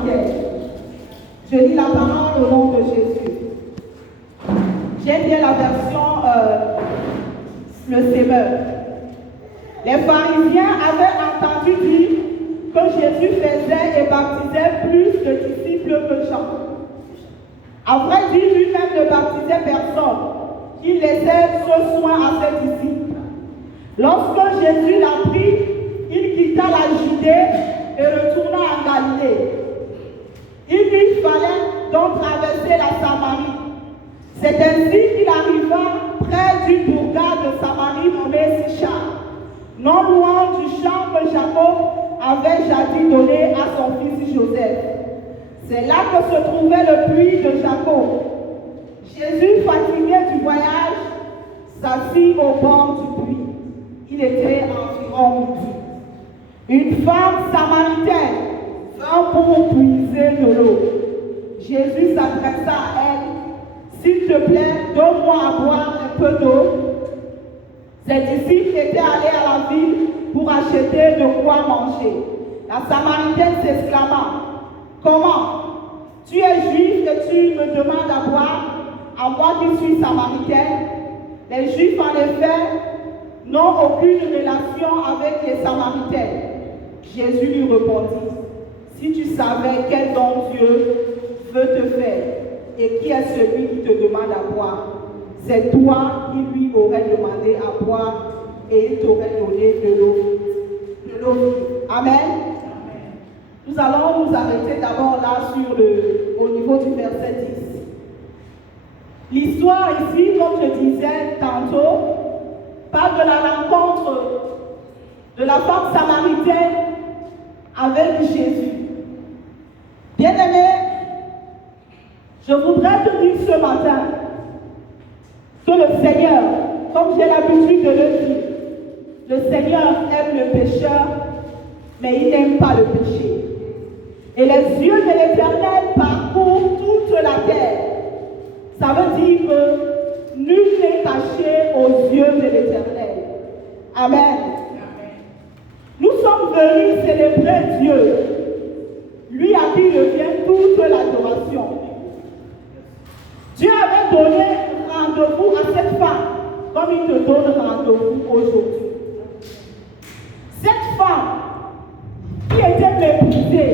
Samaritaine. Je lis la parole au nom de Jésus. J'aime bien la version le Semeur. Les pharisiens avaient entendu dire que Jésus faisait et baptisait plus de disciples que Jean. À vrai dire, lui-même ne baptisait personne. Il laissait ce soin à ses disciples. Lorsque Jésus l'apprit, il quitta la Judée et retourna en Galilée. Il lui fallait donc traverser la Samarie. C'est ainsi qu'il arriva près d'une bourgade de Samarie nommée Sichar, non loin du champ que Jacob avait jadis donné à son fils Joseph. C'est là que se trouvait le puits de Jacob. Jésus, fatigué du voyage, s'assit au bord du puits. Il était environ midi. Une femme samaritaine vint pour puiser de l'eau. Jésus s'adressa à elle. S'il te plaît, donne-moi à boire un peu d'eau. Ses disciples étaient allés à la ville pour acheter de quoi manger. La Samaritaine s'exclama, comment? Tu es juif et tu me demandes à boire, à moi qui suis samaritaine? Les Juifs, en effet, n'ont aucune relation avec les Samaritaines. Jésus lui répondit, si tu savais quel don Dieu veut te faire, et qui est celui qui te demande à boire, c'est toi qui lui aurais demandé à boire, et il t'aurait donné de l'eau. Amen. Nous allons nous arrêter d'abord là au niveau du verset 10. L'histoire ici, comme je disais tantôt, parle de la rencontre de la femme samaritaine avec Jésus. Bien-aimé, je voudrais te dire ce matin que le Seigneur, comme j'ai l'habitude de le dire, le Seigneur aime le pécheur, mais il n'aime pas le péché. Et les yeux de l'Éternel parcourent toute la terre. Ça veut dire que nul n'est caché aux yeux de l'Éternel. Amen. Nous sommes venus célébrer Dieu, lui à qui revient toute l'adoration. Dieu avait donné rendez-vous à cette femme, comme il te donne rendez-vous aujourd'hui. Cette femme qui était méprisée,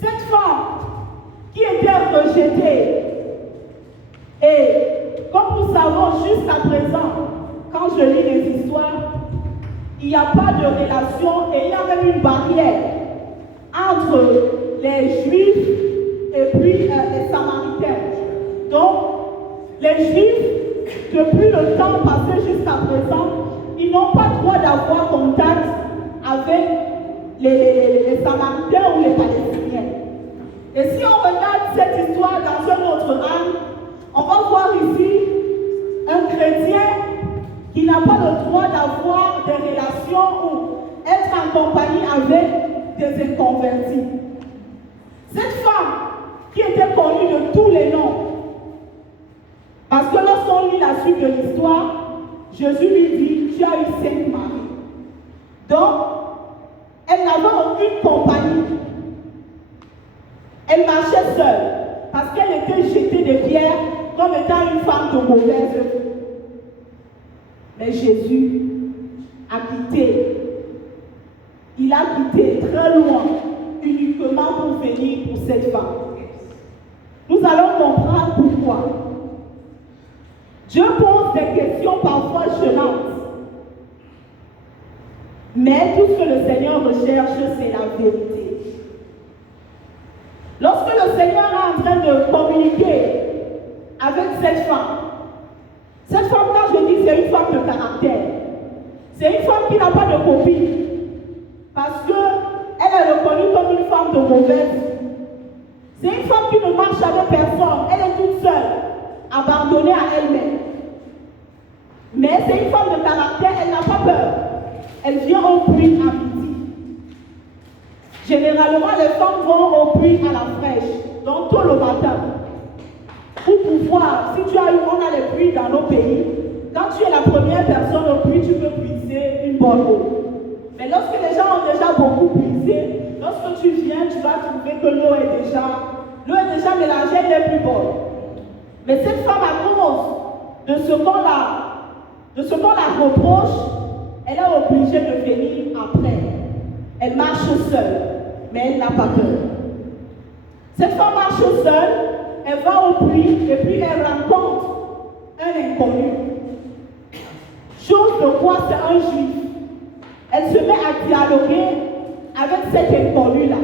cette femme qui était rejetée, et comme nous savons jusqu'à présent, quand je lis les histoires, il n'y a pas de relation et il y a même une barrière entre les Juifs et puis les Samaritains. Donc, les Juifs, depuis le temps passé jusqu'à présent, ils n'ont pas le droit d'avoir contact avec les Samaritains ou les Palestiniens. Et si on regarde cette histoire dans un autre angle, on va voir ici un chrétien qui n'a pas le droit d'avoir des relations ou être en compagnie avec des inconvertis. Cette femme qui était connue de tous les noms, parce que lorsqu'on lit la suite de l'histoire, Jésus lui dit, tu as eu 5 maris. Donc, elle n'avait aucune compagnie. Elle marchait seule, parce qu'elle était jetée de pierres comme étant une femme de mauvaise foi. Mais Jésus a quitté. Il a quitté très loin, uniquement pour venir pour cette femme. Nous allons comprendre pourquoi. Dieu pose des questions parfois gênantes. Mais tout ce que le Seigneur recherche, c'est la vérité. Lorsque le Seigneur est en train de communiquer avec cette femme, quand je dis c'est une femme de caractère, c'est une femme qui n'a pas de copine, parce qu'elle est reconnue comme une femme de mauvaise. C'est une femme qui ne marche avec personne, elle est toute seule, abandonnée à elle-même. Mais c'est une femme de caractère, elle n'a pas peur. Elle vient au puits à midi. Généralement, les femmes vont au puits à la fraîche, donc tôt le matin. Pour pouvoir, si tu as eu, on a les puits dans nos pays, quand tu es la première personne au puits, tu peux puiser une bonne eau. Mais lorsque les gens ont déjà beaucoup puisé, lorsque tu viens, tu vas trouver trouvé que l'eau est déjà mélangée, elle n'est plus bonne. Mais cette femme, à cause de ce qu'on la reproche, elle est obligée de venir après. Elle marche seule, mais elle n'a pas peur. Cette femme marche seule, elle va au puits et puis elle rencontre un inconnu. Chose de quoi c'est un juif. Elle se met à dialoguer avec cet inconnu-là.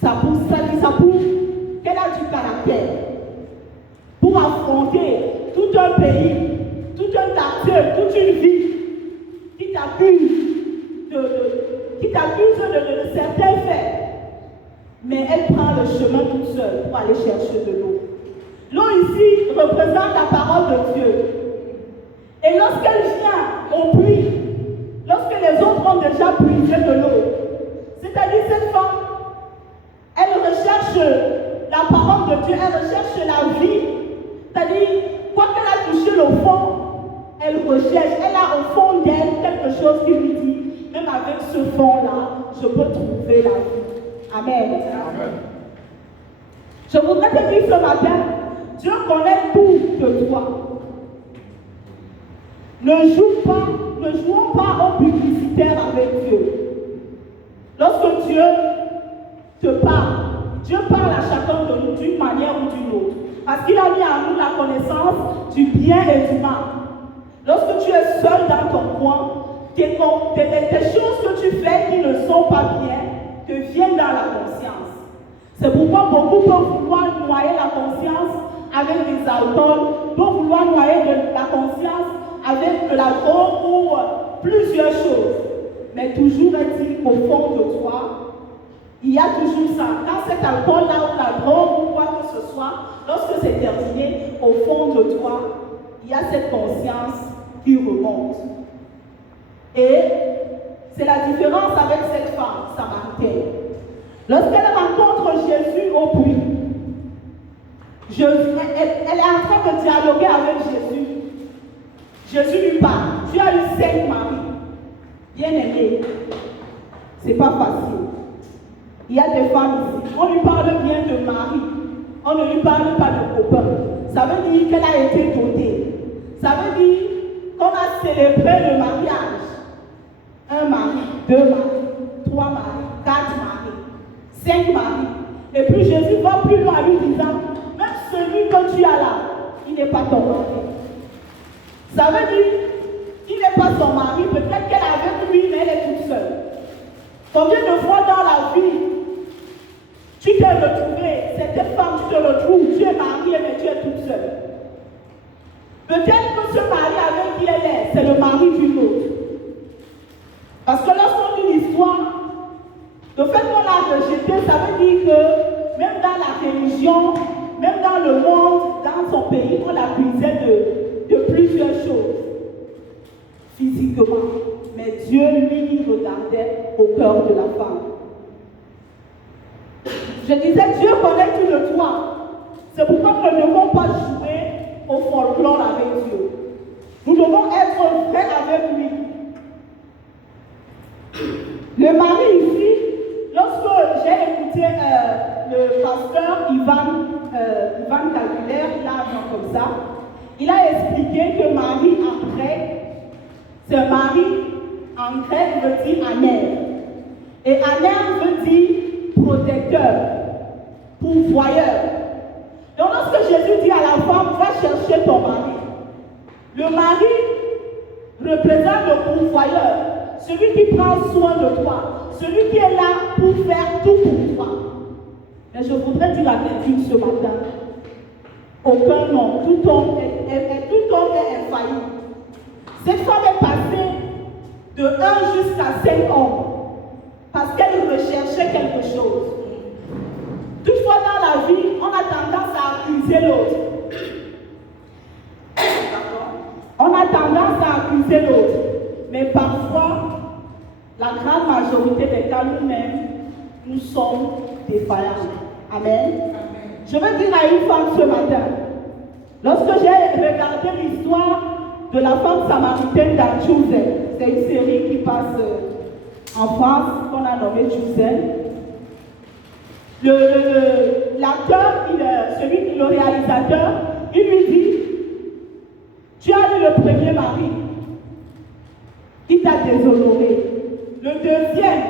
Ça prouve qu'elle a du caractère pour affronter tout un pays, tout un quartier, toute une vie qui t'accuse de certains faits. Mais elle prend le chemin toute seule pour aller chercher de l'eau. L'eau ici représente la parole de Dieu. Et lorsqu'elle vient au puits, lorsque les autres ont déjà puisé de l'eau, c'est-à-dire cette femme, elle recherche la parole de Dieu, elle recherche la vie, c'est-à-dire, quoi qu'elle a touché le fond, elle recherche, elle a au fond d'elle quelque chose qui lui dit, même avec ce fond-là, je peux trouver la vie. Amen. Amen. Je voudrais te dire ce matin, Dieu connaît tout de toi. Ne jouons pas au publicitaire avec Dieu. Lorsque Dieu te parle, Dieu parle à chacun de nous d'une manière ou d'une autre. Parce qu'il a mis en nous la connaissance du bien et du mal. Lorsque tu es seul dans ton coin, des choses que tu fais qui ne sont pas bien te viennent dans la conscience. C'est pourquoi beaucoup peuvent vouloir noyer la conscience avec des alcools, peuvent vouloir noyer la conscience avec de la drogue ou plusieurs choses. Mais toujours est-il qu'au fond de toi, il y a toujours ça. Quand cet alcool-là ou la drogue ou quoi que ce soit, lorsque c'est terminé, au fond de toi, il y a cette conscience qui remonte. Et c'est la différence avec cette femme samaritaine. Lorsqu'elle rencontre Jésus au puits, elle est en train de dialoguer avec Jésus. Jésus lui parle. Tu as eu 5 maris. Bien aimé. C'est pas facile. Il y a des femmes ici. On lui parle bien de mari. On ne lui parle pas de copain. Ça veut dire qu'elle a été dotée. Ça veut dire qu'on a célébré le mariage. 1 mari, 2 maris, 3 maris, 4 maris, 5 maris. Et puis Jésus va plus loin en lui disant, même celui que tu as là, il n'est pas ton mari. Ça veut dire, il n'est pas son mari, peut-être qu'elle est avec lui, mais elle est toute seule. Combien de fois dans la vie, tu t'es retrouvé, cette femme, tu te retrouves, tu es mariée, mais tu es toute seule. Peut-être que ce mari avec qui elle est, c'est le mari d'une autre. Parce que lorsqu'on dit l'histoire, le fait qu'on l'a rejeté, ça veut dire que même dans la religion, même dans le monde, dans son pays, on l'accusait de plusieurs choses. Physiquement. Mais Dieu, lui, regardait au cœur de la femme. Je disais, Dieu connaît tout de toi. C'est pourquoi nous ne devons pas jouer au folklore avec Dieu. Nous devons être vrais avec lui. Le mari ici, lorsque j'ai écouté le pasteur Ivan Calculaire, il a un nom comme ça, il a expliqué que mari en grec, c'est mari en grec veut dire aner. Et aner veut dire protecteur, pourvoyeur. Donc lorsque Jésus dit à la femme, va chercher ton mari, le mari représente le pourvoyeur, celui qui prend soin de toi, celui qui est là pour faire tout pour toi. Mais je voudrais dire à quelqu'un ce matin, aucun homme, tout homme est infaillible. Cette femme est passée de 1 jusqu'à 5 hommes parce qu'elle recherchait quelque chose. Toutefois, dans la vie, on a tendance à accuser l'autre. On a tendance à accuser l'autre. Mais parfois, la grande majorité des cas, nous-mêmes, nous sommes défaillants. Amen. Je veux dire à une femme ce matin, lorsque j'ai regardé l'histoire de la femme samaritaine dans Chosen, c'est une série qui passe en France, qu'on a nommée Chosen. L'acteur, le réalisateur, il lui dit, tu as eu le premier mari, il t'a déshonoré. Le deuxième,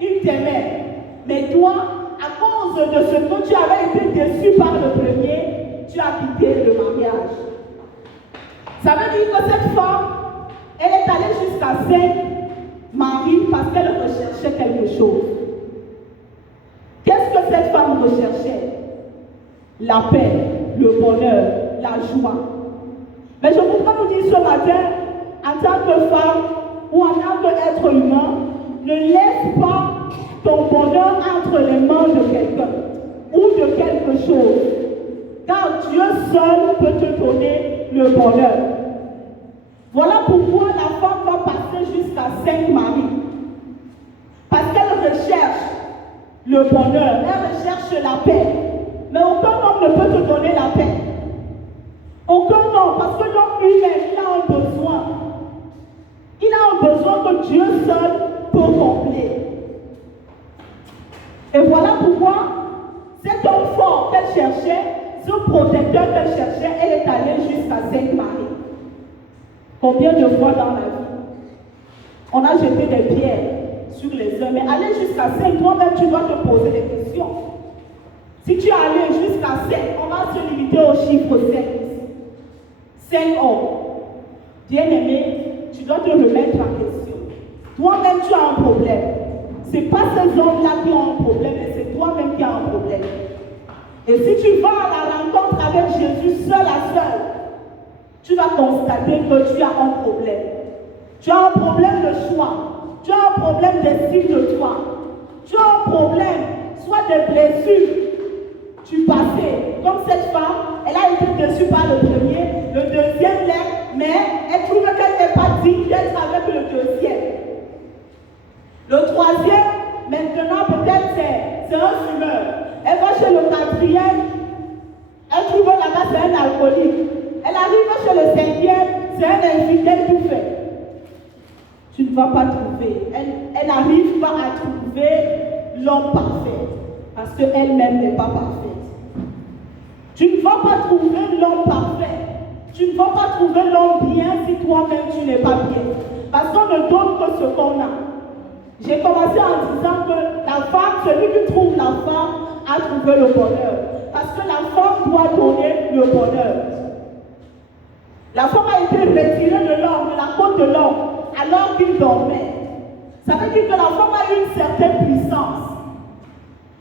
il t'aimait. Mais toi, à cause de ce que tu avais été déçu par le premier, tu as quitté le mariage. Ça veut dire que cette femme, elle est allée jusqu'à 5 maris parce qu'elle recherchait quelque chose. Qu'est-ce que cette femme recherchait? La paix, le bonheur, la joie. Mais je voudrais vous dire ce matin, en tant que femme ou en tant qu'être humain, ne laisse pas ton bonheur entre les mains de quelqu'un ou de quelque chose. Car Dieu seul peut te donner le bonheur. Voilà pourquoi la femme va passer jusqu'à 5 maris. Parce qu'elle recherche le bonheur, elle recherche la paix. Mais aucun homme ne peut te donner la paix. Aucun homme, parce que l'homme lui-même, il a un besoin. Il a un besoin que Dieu seul peut combler. Et voilà pourquoi cet homme fort qu'elle cherchait, ce protecteur qu'elle cherchait, elle est allée jusqu'à 5 maris. Combien de fois dans la vie on a jeté des pierres sur les hommes, mais aller jusqu'à 5, toi-même tu dois te poser des questions. Si tu es allé jusqu'à 5, on va se limiter au chiffre 5. 5 hommes. Bien-aimé, tu dois te remettre en question. Toi-même tu as un problème. Ce n'est pas ces hommes-là qui ont un problème, mais c'est toi-même qui as un problème. Et si tu vas à la rencontre avec Jésus seul à seul, tu vas constater que tu as un problème. Tu as un problème de choix. Tu as un problème d'estime de toi. Tu as un problème, soit des blessures du passé. Comme cette femme, elle a été déçue par le premier, le deuxième l'aime, mais elle trouve qu'elle n'est pas digne d'être avec le deuxième. Le troisième, maintenant peut-être c'est un fumeur. Elle va chez le quatrième, elle trouve là-bas c'est un alcoolique. Elle arrive chez le cinquième, c'est un infidèle tout fait. Tu ne vas pas trouver. Elle n'arrive pas à trouver l'homme parfait. Parce qu'elle-même n'est pas parfaite. Tu ne vas pas trouver l'homme parfait. Tu ne vas pas trouver l'homme bien si toi-même tu n'es pas bien. Parce qu'on ne donne que ce qu'on a. J'ai commencé en disant que la femme, celui qui trouve la femme, a trouvé le bonheur. Parce que la femme doit donner le bonheur. La femme a été retirée de l'homme, de la côte de l'homme, alors qu'il dormait. Ça veut dire que la femme a une certaine puissance.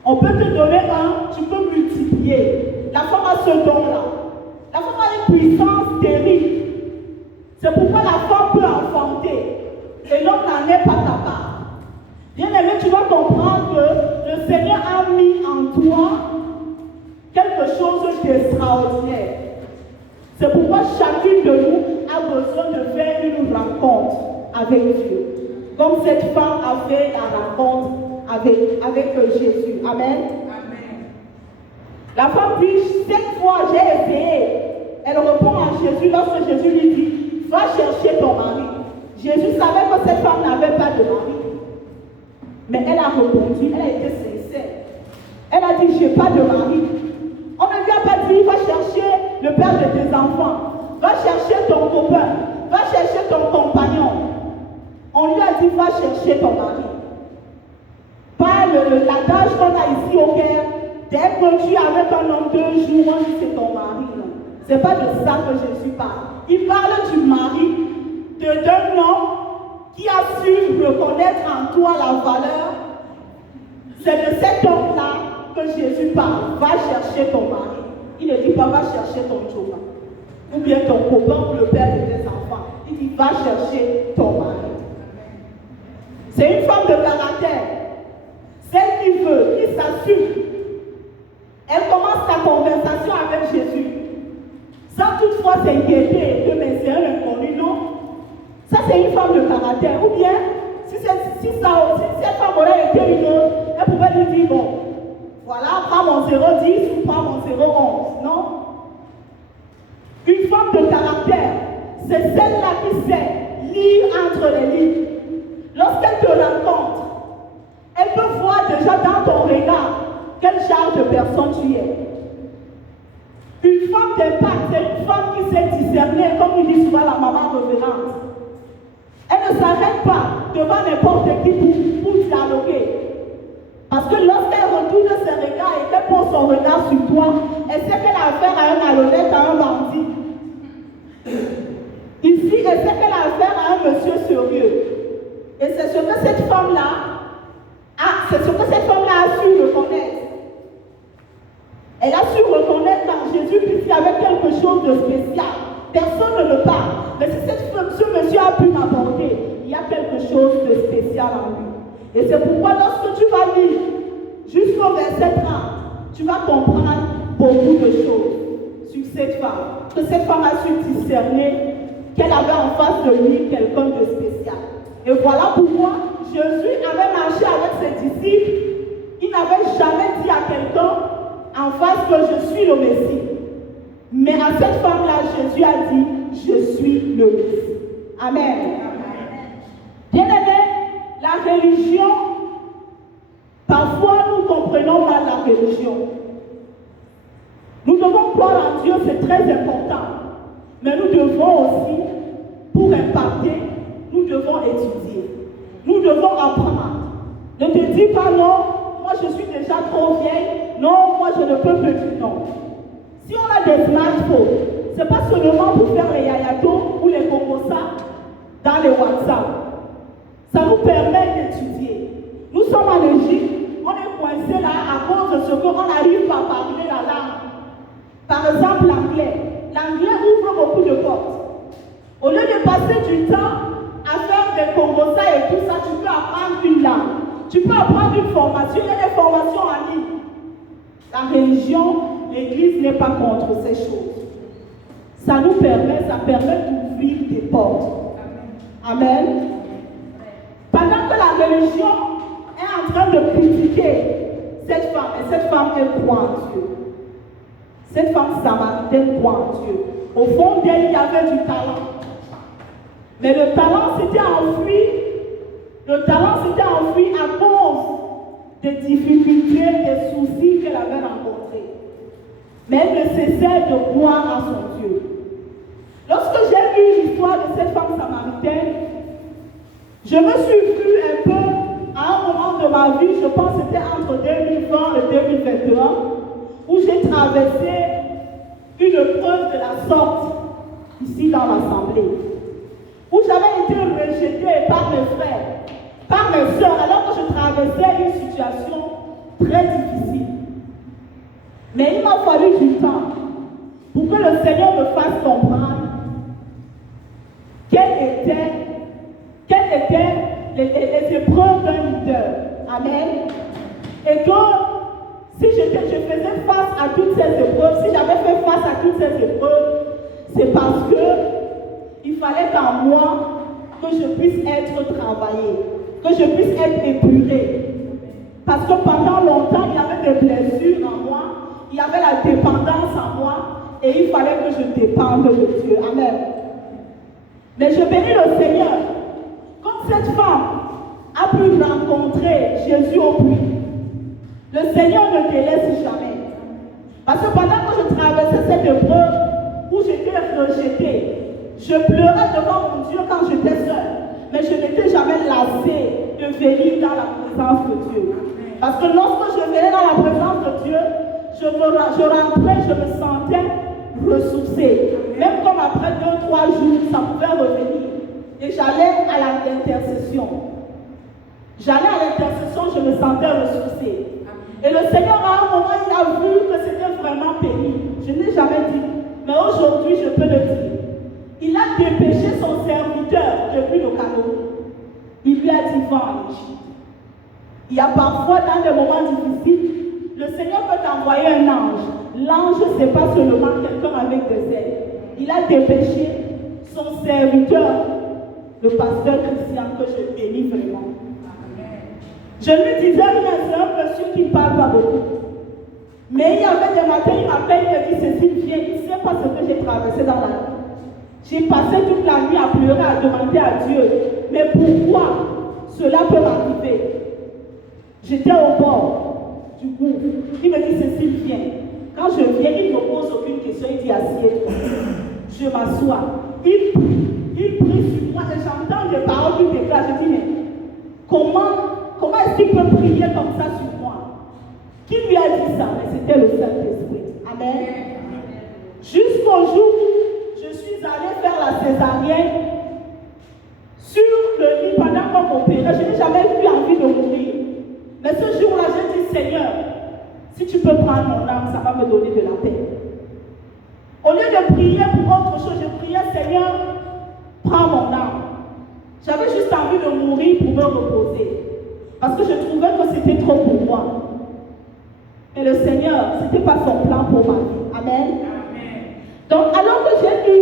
On peut te donner un, tu peux multiplier. La femme a ce don-là. La femme a une puissance terrible. C'est pourquoi la femme peut enfanter. Et l'homme n'en est pas capable. Bien aimé, tu dois comprendre que le Seigneur a mis en toi quelque chose d'extraordinaire. C'est pourquoi chacune de nous a besoin de faire une rencontre avec Dieu. Comme cette femme a fait la rencontre avec Jésus. Amen. Amen. La femme dit, 7 fois j'ai essayé. Elle répond à Jésus lorsque Jésus lui dit, va chercher ton mari. Jésus savait que cette femme n'avait pas de mari. Mais elle a répondu, elle a été sincère. Elle a dit, je n'ai pas de mari. On ne lui a pas dit, va chercher le père de tes enfants. Va chercher ton copain. Va chercher ton compagnon. On lui a dit, va chercher ton mari. Pas l'adage qu'on a ici au Caire. Dès que tu es avec un homme 2 jours, on dit c'est ton mari. Ce n'est pas de ça que Jésus parle. Il parle du mari, d'un homme qui a su reconnaître en toi la valeur. C'est de cet homme-là que Jésus parle. Va chercher ton mari. Il ne dit pas va chercher ton chômage. Ou bien ton copain ou le père de tes enfants. Il dit va chercher ton mari. C'est une femme de caractère. Celle qui veut, qui s'assume. Elle commence sa conversation avec Jésus. Sans toutefois s'inquiéter que mais c'est un inconnu, non. Ça c'est une femme de caractère. Ou bien, si cette femme aurait été une autre, elle pouvait lui dire, bon, voilà, prends mon 0,10 ou prends mon 0,11. Non. Une femme de caractère, c'est celle-là qui sait lire entre les lignes. Lorsqu'elle te rencontre, elle peut voir déjà dans ton regard quel genre de personne tu es. Une femme d'impact, c'est une femme qui sait discerner, comme il dit souvent la maman reverente. Elle ne s'arrête pas devant n'importe qui pour dialoguer. Parce que lorsqu'elle retourne ses regards et qu'elle pose son regard sur toi, elle sait qu'elle a affaire à un malhonnête, à un bandit. Ici, elle sait qu'elle a affaire à un monsieur sérieux. Et c'est ce que cette femme-là a su reconnaître. Elle a su reconnaître dans Jésus qu'il y avait quelque chose de spécial. Personne ne le parle. Mais si ce monsieur a pu m'aborder, il y a quelque chose de spécial en lui. Et c'est pourquoi lorsque tu vas lire jusqu'au verset 30, tu vas comprendre beaucoup de choses sur cette femme. Que cette femme a su discerner qu'elle avait en face de lui quelqu'un de spécial. Et voilà pourquoi Jésus avait marché avec ses disciples. Il n'avait jamais dit à quelqu'un en face que je suis le Messie. Mais à cette femme-là, Jésus a dit, je suis le Messie. Amen. Bien-aimés, la religion, parfois nous comprenons mal la religion. Nous devons croire en Dieu, c'est très important. Mais nous devons aussi, pour impacter, nous devons étudier. Nous devons apprendre. Ne te dis pas non, moi je suis déjà trop vieille, non, moi je ne peux plus, non. Si on a des smartphones, ce n'est pas seulement pour faire les yayatos ou les kokosa dans les WhatsApp. Ça nous permet d'étudier. Nous sommes en Égypte, on est coincé là à cause de ce qu'on n'arrive pas à parler la langue. Par exemple, l'anglais. L'anglais ouvre beaucoup de portes. Au lieu de passer du temps à faire des kokosa et tout ça, tu peux apprendre une langue. Tu peux apprendre une formation. Il y a des formations en ligne. La religion, l'Église n'est pas contre ces choses. Ça permet d'ouvrir des portes. Amen. Pendant que la religion est en train de critiquer cette femme, et cette femme, elle croit en Dieu. Cette femme samaritaine croit en Dieu. Au fond d'elle, il y avait du talent. Mais le talent s'était enfui. Le talent s'était enfui à cause des difficultés, des soucis qu'elle avait rencontrés. Mais elle ne cessait de croire en son Dieu. Lorsque j'ai lu l'histoire de cette femme samaritaine, je me suis vue un peu à un moment de ma vie, je pense que c'était entre 2020 et 2021, où j'ai traversé une preuve de la sorte ici dans l'assemblée, où j'avais été rejetée par mes frères, par mes soeurs, alors que je traversais une situation très difficile. Mais il m'a fallu du temps pour que le Seigneur me fasse comprendre quelles étaient les épreuves d'un leader. Amen. Et que si je faisais face à toutes ces épreuves, si j'avais fait face à toutes ces épreuves, c'est parce que il fallait qu'en moi, que je puisse être travaillé, que je puisse être épuré. Parce que pendant longtemps, il y avait des blessures en moi, il y avait la dépendance en moi, et il fallait que je dépende de Dieu. Amen. Mais je bénis le Seigneur. Comme cette femme a pu rencontrer Jésus au puits, le Seigneur ne délaisse jamais. Parce que pendant que je traversais cette épreuve où j'étais rejetée, je pleurais devant mon Dieu quand j'étais seule. Mais je n'étais jamais lassée de venir dans la présence de Dieu. Parce que lorsque je venais dans la présence de Dieu, je rentrais, je me sentais ressourcée. Même comme après 2-3 jours, ça pouvait revenir. Et j'allais à l'intercession. J'allais à l'intercession, je me sentais ressourcée. Et le Seigneur, à un moment, il a vu que c'était vraiment pénible. Je n'ai jamais dit, mais aujourd'hui, je peux le dire. Il a dépêché son serviteur depuis le Cameroun. Il lui a dit, va en Égypte. Il y a parfois, dans des moments difficiles, le Seigneur peut t'envoyer un ange. L'ange, ce n'est pas seulement quelqu'un avec des ailes. Il a dépêché son serviteur, le pasteur Christian, que je bénis vraiment. Je lui disais, c'est un monsieur qui ne parle pas beaucoup. Mais il y avait des matins, il m'appelle, il me dit, Cécile, viens, il ne sait pas ce que j'ai traversé dans la vie. J'ai passé toute la nuit à pleurer, à demander à Dieu, mais pourquoi cela peut m'arriver? J'étais au bord. du groupe. Il me dit, Cécile, viens. Quand je viens, il ne me pose aucune question. Il dit, assieds-toi. Je m'assois. Il prie sur moi et j'entends des paroles qui déclarent. Je dis, mais comment est-ce qu'il peut prier comme ça sur moi? Qui lui a dit ça? Mais c'était le Saint-Esprit. Amen. Jusqu'au jour où je suis allée faire la césarienne sur le lit pendant qu'on m'opérait. Je n'ai jamais eu envie de mourir. Mais ce jour-là, j'ai dit, Seigneur, si tu peux prendre mon âme, ça va me donner de la paix. Au lieu de prier pour autre chose, je priais, Seigneur, prends mon âme. J'avais juste envie de mourir pour me reposer. Parce que je trouvais que c'était trop pour moi. Mais le Seigneur, ce n'était pas son plan pour ma vie. Amen. Donc, alors que j'ai eu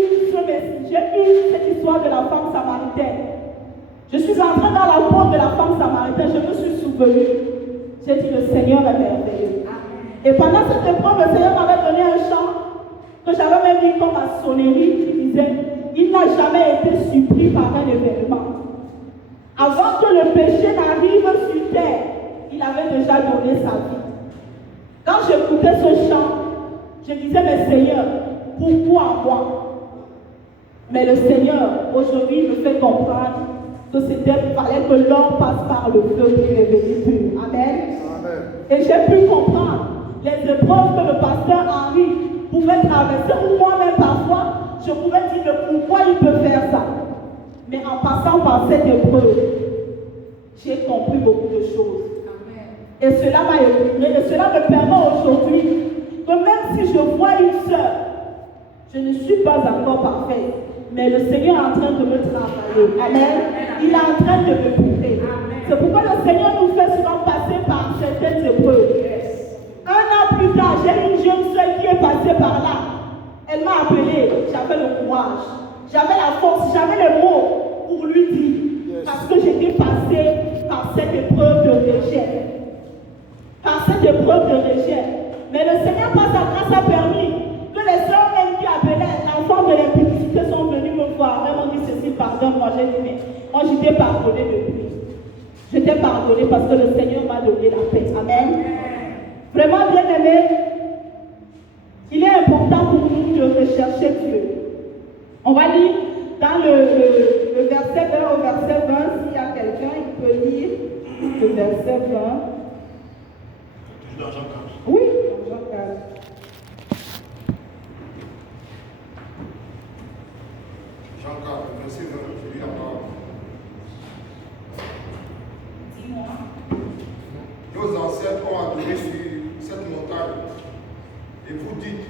cette histoire de la femme samaritaine, je suis entrée dans la porte de la femme samaritaine, je me suis souvenue. J'ai dit, le Seigneur est merveilleux. Et pendant cette épreuve, le Seigneur m'avait donné un chant que j'avais même mis comme ma sonnerie qui disait, il n'a jamais été surpris par un événement. Avant que le péché n'arrive sur terre, il avait déjà donné sa vie. Quand j'écoutais ce chant, je disais, mais Seigneur, pourquoi moi? Mais le Seigneur, aujourd'hui, me fait comprendre que fallait que l'homme passe par le feu pour devenir pur. Amen. Amen. Et j'ai pu comprendre les épreuves que le pasteur Henri pouvait traverser, ou moi-même parfois, je pouvais dire pourquoi il peut faire ça. Mais en passant par cette épreuve, j'ai compris beaucoup de choses. Amen. Et cela m'a éprouvé, et cela me permet aujourd'hui que même si je vois une sœur, je ne suis pas encore parfaite, mais le Seigneur est en train de me travailler. Amen. Il est en train de me pousser. C'est pourquoi le Seigneur nous fait souvent passer par certaines épreuves. Un an plus tard, j'ai une jeune sœur qui est passée par là. Elle m'a appelé, j'avais le courage, j'avais la force, j'avais les mots pour lui dire. Parce que j'étais passée par cette épreuve de rejet. Par cette épreuve de rejet. Mais le Seigneur, par sa grâce, a permis que les sœurs même qui appelaient l'enfant de l'impudicité sont venues me voir. Elles m'ont dit, Cécile, pardonne-moi. J'ai dit, mais moi, je t'ai pardonné depuis. Je t'ai pardonné parce que le Seigneur m'a donné la paix. Amen. Vraiment, bien aimé, il est important pour nous de rechercher Dieu. On va lire dans le verset 1 au verset 20. S'il y a quelqu'un, il peut lire le verset 20. Dans Jean 4. Oui, dans Jean 4. Jean 4, verset 20, je lis la parole. Dis-moi. Nos ancêtres ont adoré sur cette montagne. Et vous dites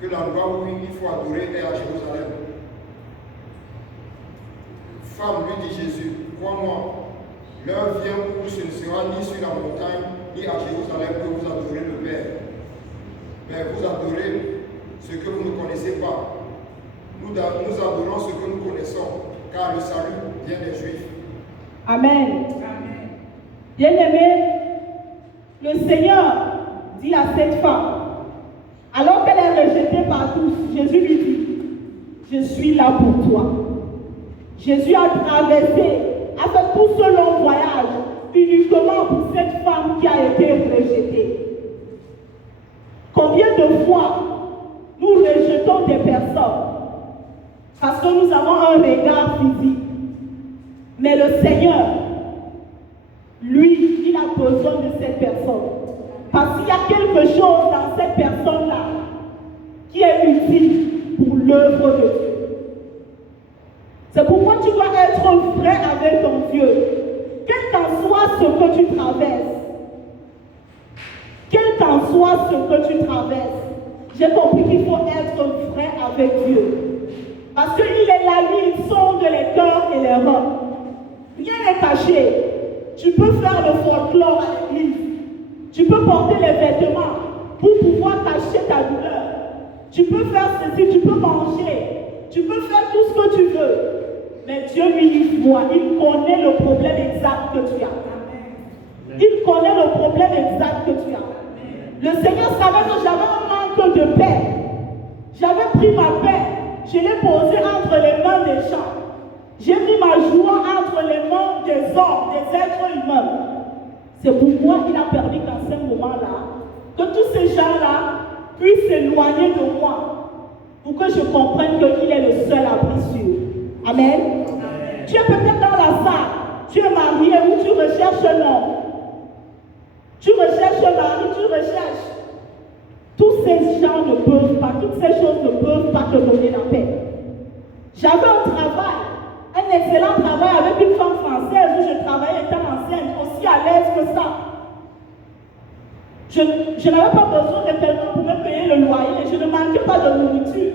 que l'endroit où il faut adorer est à Jérusalem. Femme, lui dit Jésus, crois-moi, l'heure vient où ce ne sera ni sur la montagne, ni à Jérusalem que vous adorez le Père. Mais vous adorez ce que vous ne connaissez pas. Nous adorons ce que nous connaissons, car le salut vient des Juifs. Amen. Bien-aimé, le Seigneur dit à cette femme, alors qu'elle est rejetée par tous, Jésus lui dit, je suis là pour toi. Jésus a traversé, a fait tout ce long voyage uniquement pour cette femme qui a été rejetée. Combien de fois nous rejetons des personnes parce que nous avons un regard physique. Mais le Seigneur, lui, il a besoin de cette personne. Parce qu'il y a quelque chose dans cette personne-là qui est utile pour l'œuvre de Dieu. C'est pourquoi tu dois être vrai avec ton Dieu. Quel qu'en soit ce que tu traverses, quel qu'en soit ce que tu traverses, j'ai compris qu'il faut être vrai avec Dieu. Parce qu'il est là, lui, il sonde les cœurs et les reins. Rien n'est caché. Tu peux faire le folklore à l'église. Tu peux porter les vêtements pour pouvoir cacher ta douleur. Tu peux faire ceci, tu peux manger. Tu peux faire tout ce que tu veux. Mais Dieu, lui, il voit. Il connaît le problème exact que tu as. Il connaît le problème exact que tu as. Le Seigneur savait que j'avais un manque de paix. J'avais pris ma paix. Je l'ai posée entre les mains des gens. J'ai mis ma joie entre les mains des hommes, des êtres humains. C'est pourquoi il a permis qu'à ce moment-là, que tous ces gens-là puissent s'éloigner de moi pour que je comprenne qu'il est le seul abri sûr. Amen. Amen. Tu es peut-être dans la salle, tu es marié ou tu recherches un homme. Tu recherches un mari, tu recherches. Tous ces gens ne peuvent pas, toutes ces choses ne peuvent pas te donner la paix. J'avais un travail, un excellent travail avec une femme française où je travaillais étant enceinte, aussi à l'aise que ça. Je n'avais pas besoin de quelqu'un pour me payer le loyer, je ne manquais pas de nourriture.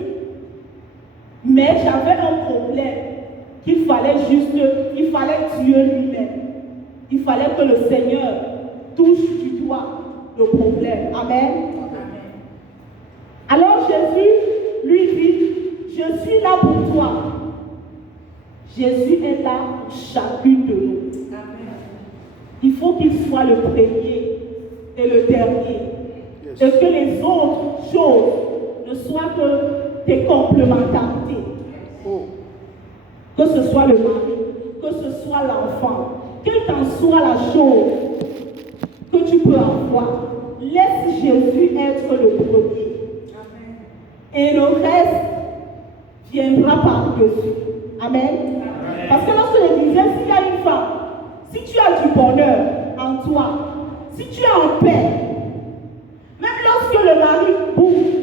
Mais j'avais un problème qu'il fallait Dieu lui-même. Il fallait que le Seigneur touche du doigt le problème. Amen. Alors Jésus lui dit, je suis là pour toi. Jésus est là pour chacune de nous. Amen. Il faut qu'il soit le premier et le dernier. Yes. Et que les autres choses ne soient que des complémentarités. Oh. Que ce soit le mari, que ce soit l'enfant, quelle qu'en soit la chose que tu peux avoir, laisse Jésus être le premier. Amen. Et le reste viendra par-dessus. Amen. Amen. Parce que lorsque je disais, s'il y a une femme, si tu as du bonheur en toi, si tu es en paix, même lorsque le mari bouge,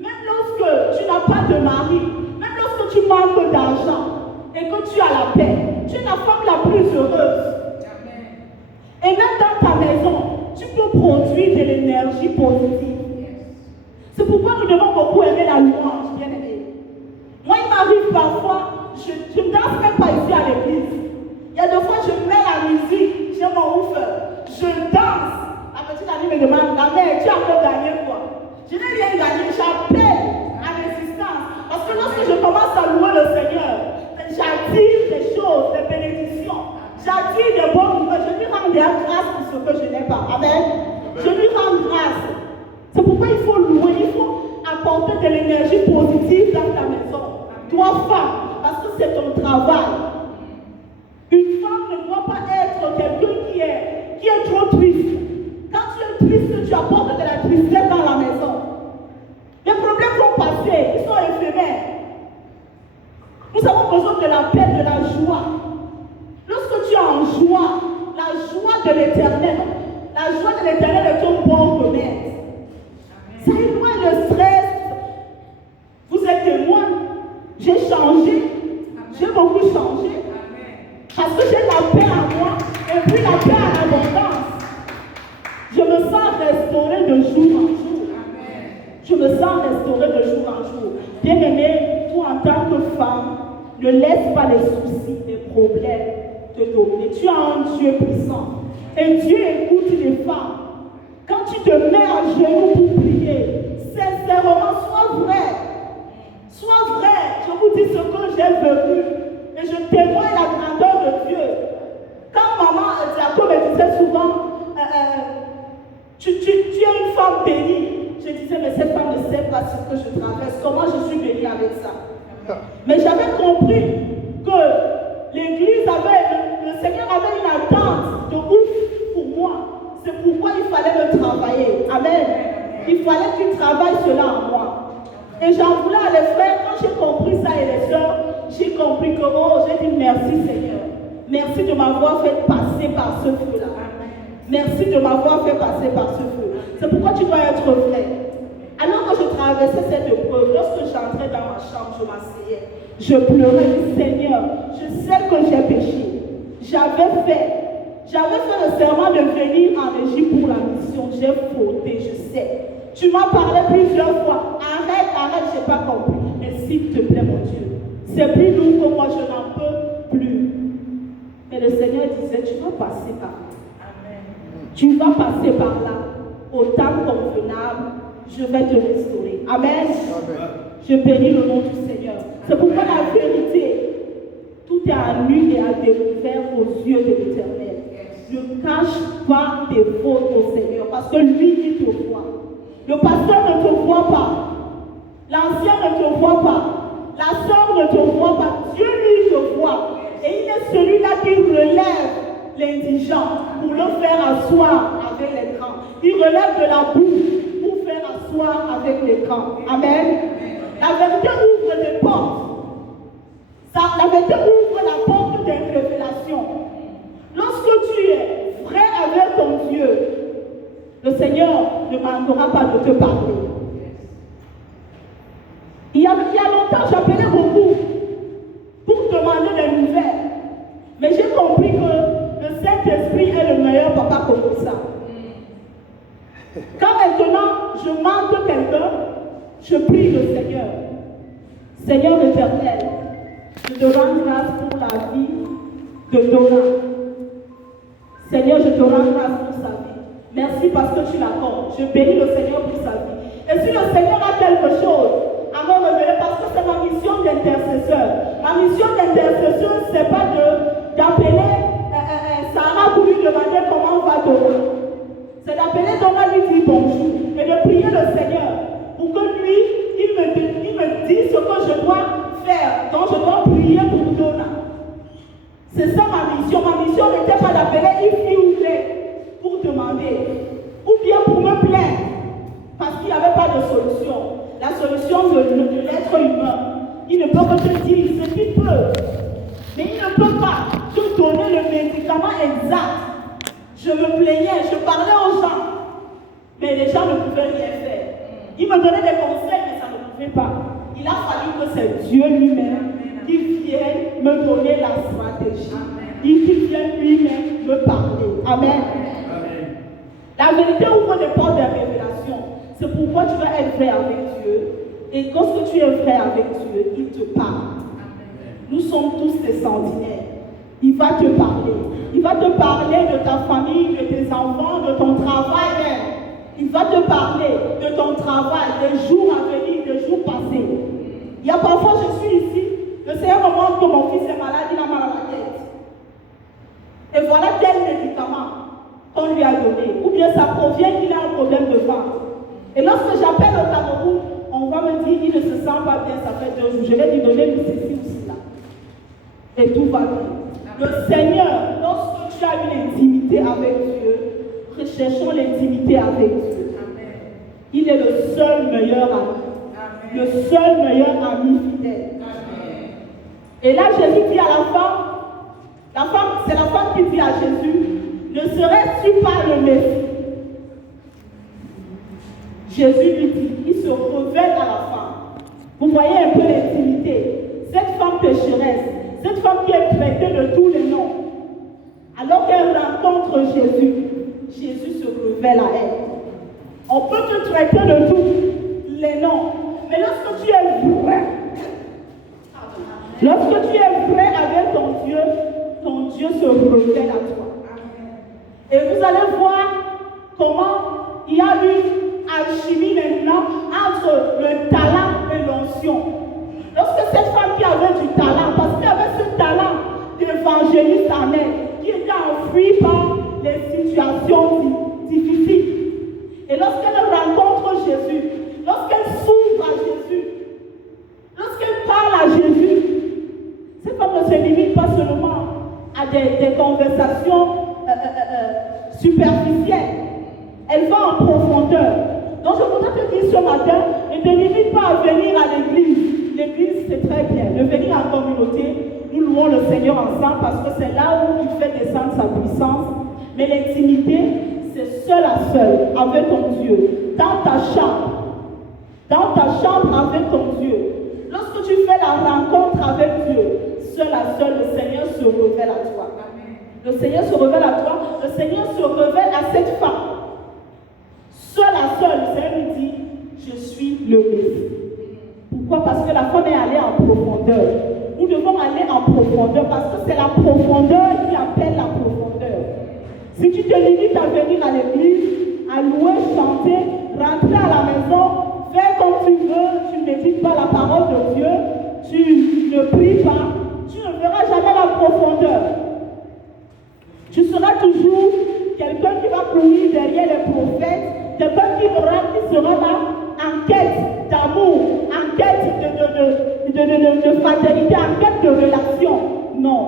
même lorsque tu n'as pas de mari, même lorsque tu manques d'argent et que tu as la paix, tu es la femme la plus heureuse. Amen. Et même dans ta maison, tu peux produire de l'énergie positive. C'est pourquoi nous devons beaucoup aimer la louange, bien aimé. Moi, il m'arrive parfois, je ne danse même pas ici à l'église. Il y a des fois, je mets la musique, j'ai mon woofer, je danse. La petite amie me demande, la mère, tu as encore gagné quoi? Je n'ai rien gagné, j'appelle à résistance. Parce que lorsque je commence à louer le Seigneur, j'attire des choses, des bénédictions. J'attire des bonnes nouvelles. Je lui rends grâce pour ce que je n'ai pas. Amen. Je lui rends grâce. C'est pourquoi il faut louer, il faut apporter de l'énergie positive dans ta maison. Toi, femme, parce que c'est ton travail. Une femme ne doit pas être quelqu'un qui est trop triste. Quand tu es triste, tu apportes de la tristesse dans la maison. Les problèmes vont passer, ils sont éphémères. Nous avons besoin de la paix, de la joie. Lorsque tu es en joie, la joie de l'éternel est un bon remède. Ça éloigne le stress. Vous êtes témoin. J'ai changé. J'ai beaucoup changé. Parce que j'ai la paix en moi et puis la paix en abondance. Je me sens restauré de jour en jour. Je me sens restauré de jour en jour. Bien aimé, toi en tant que femme, ne laisse pas les soucis, les problèmes te dominer. Tu as un Dieu puissant. Et Dieu écoute les femmes. Quand tu te mets à genoux pour prier, sincèrement, sois vrai. Sois vrai. Je vous dis ce que j'ai vécu. Et je témoigne la grandeur de Dieu. Quand maman Jacob me disait souvent, tu es une femme bénie. Je disais, mais cette femme ne sait pas ce que je traverse. Comment je suis bénie avec ça? Mais j'avais compris que l'église le Seigneur avait une attente de ouf pour moi. C'est pourquoi il fallait me travailler. Amen. Il fallait qu'il travaille cela en moi. Et j'en voulais à les frères, quand j'ai compris ça et les sœurs, j'ai compris que, j'ai dit merci Seigneur. Merci de m'avoir fait passer par ce feu-là. Merci de m'avoir fait passer par ce feu. C'est pourquoi tu dois être vrai. Alors que je traversais cette épreuve, lorsque j'entrais dans ma chambre, je m'asseyais. Je pleurais, Seigneur, je sais que j'ai péché. J'avais fait le serment de venir en Égypte pour la mission. J'ai fauté, je sais. Tu m'as parlé plusieurs fois. Arrête, je n'ai pas compris. Mais s'il te plaît, mon Dieu, c'est plus lourd que moi, je n'en peux plus. Mais le Seigneur disait, tu vas passer par là. Amen. Tu vas passer par là. Au temps convenable, je vais te restaurer. Amen. Amen. Je bénis le nom du Seigneur. C'est pourquoi la vérité, tout est à nu et à découvert aux yeux de l'Éternel. Ne cache pas tes fautes au Seigneur, parce que lui, il te voit. Le pasteur ne te voit pas. L'ancien ne te voit pas. La sœur ne te voit pas. Dieu, lui, te voit. Et il est celui-là qui relève l'indigent pour le faire asseoir avec l'écran. Il relève de la boue pour faire asseoir avec l'écran. Amen. La vérité ouvre des portes. La vérité ouvre la porte des révélations. Lorsque tu es vrai avec ton Dieu, le Seigneur ne manquera pas de te parler. Il y a longtemps, j'appelais beaucoup pour demander des nouvelles. Mais j'ai compris que le Saint-Esprit est le meilleur papa comme ça. Quand maintenant je manque quelqu'un, je prie le Seigneur. Seigneur éternel, je te rends grâce pour la vie de Dora. Seigneur, je te rends grâce pour sa vie. Merci parce que tu l'accordes. Je bénis le Seigneur pour sa vie. Et si le Seigneur a quelque chose à me révéler, parce que c'est ma mission d'intercesseur. Ma mission d'intercesseur, c'est pas d'appeler Sarah pour lui demander comment va Dora. C'est d'appeler Dora, lui dire bonjour et de prier le Seigneur pour que lui, il me dise ce que je dois faire. Donc je dois prier pour Dora. C'est ça ma mission. Ma mission n'était pas d'appeler Ifi ou pour demander ou bien pour me plaindre parce qu'il n'y avait pas de solution. La solution de l'être humain, il ne peut que te dire ce qu'il peut, mais il ne peut pas te donner le médicament exact. Je me plaignais, je parlais aux gens, mais les gens ne pouvaient rien faire. Ils me donnaient des conseils, mais ça ne pouvait pas. Il a fallu que c'est Dieu lui-même qui vienne me donner la stratégie. Qui vienne lui-même me parler. Amen. La vérité ouvre des portes de révélation. C'est pourquoi tu vas être vrai avec Dieu. Et lorsque tu es vrai avec Dieu, il te parle. Nous sommes tous des sentinelles. Il va te parler. Il va te parler de ta famille, de tes enfants, de ton travail même. Il va te parler de ton travail, des jours à venir, des jours passés. Il y a parfois, je suis ici, le Seigneur me montre que mon fils est malade, il a mal à la tête. Et voilà tel médicament qu'on lui a donné. Ou bien ça provient qu'il a un problème de ventre. Et lorsque j'appelle au Cameroun, on va me dire qu'il ne se sent pas bien, ça fait 2 jours. Je vais lui donner ceci ou cela. Et tout va bien. Le Seigneur, lorsque tu as une intimité avec Dieu, recherchons l'intimité avec Dieu. Amen. Il est le seul meilleur ami. Amen. Le seul meilleur ami fidèle. Amen. Et là, Jésus dit à la femme, c'est la femme qui dit à Jésus, ne serais-tu pas le Messie? Jésus lui dit, il se révèle à la femme. Vous voyez un peu l'intimité. Cette femme pécheresse, cette femme qui est traitée de tous les noms, alors qu'elle rencontre Jésus, Jésus se révèle à elle. On peut te traiter de tous les noms, mais lorsque tu es vrai, avec ton Dieu se révèle à toi. Et vous allez voir comment il y a une alchimie maintenant entre le talent et l'onction. Lorsque cette femme qui avait du talent, parce qu'il y avait ce talent d'évangéliste en elle, qui était enfoui par les situations difficiles. Et lorsqu'elle rencontre Jésus, lorsqu'elle s'ouvre à Jésus, lorsqu'elle parle à Jésus, cette femme ne se limite pas seulement à des conversations superficielles. Elle va en profondeur. Donc je voudrais te dire ce matin, ne te limite pas à venir à l'église. L'église, c'est très bien. De venir en communauté, nous louons le Seigneur ensemble parce que c'est là où il fait descendre sa puissance. Mais l'intimité, c'est seul à seul avec ton Dieu. Dans ta chambre. Dans ta chambre avec ton Dieu. Lorsque tu fais la rencontre avec Dieu, seul à seul, le Seigneur se révèle à toi. Le Seigneur se révèle à toi. Le Seigneur se révèle à cette femme. Seul à seul, le Seigneur lui dit, je suis le Messie. Pourquoi? Parce que la femme est allée en profondeur. Nous devons aller en profondeur parce que c'est la profondeur qui appelle la profondeur. Si tu te limites à venir à l'église, à louer, chanter, rentrer à la maison, faire comme tu veux, tu ne médites pas la parole de Dieu, tu ne pries pas, tu ne verras jamais la profondeur. Tu seras toujours quelqu'un qui va courir derrière les prophètes, quelqu'un qui sera là en quête d'amour, en quête de fraternité, en quête de relation. Non.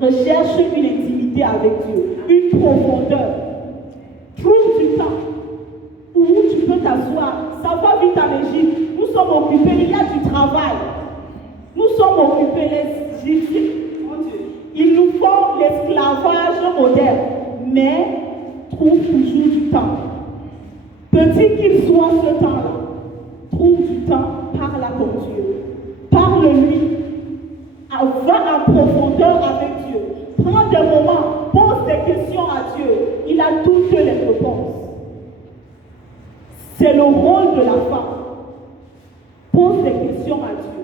Recherche une intimité avec Dieu, une profondeur. Trouve du temps où tu peux t'asseoir. Ça va vite en Égypte. Nous sommes occupés, il y a du travail. Nous sommes occupés, les Égyptiens. Ils nous font l'esclavage moderne. Mais trouve toujours du temps. Petit qu'il soit ce temps-là, trouve du temps, parle à ton Dieu. Parle-lui. Va en profondeur avec Dieu. Prends des moments, pose des questions à Dieu. Il a toutes les réponses. C'est le rôle de la femme. Pose des questions à Dieu.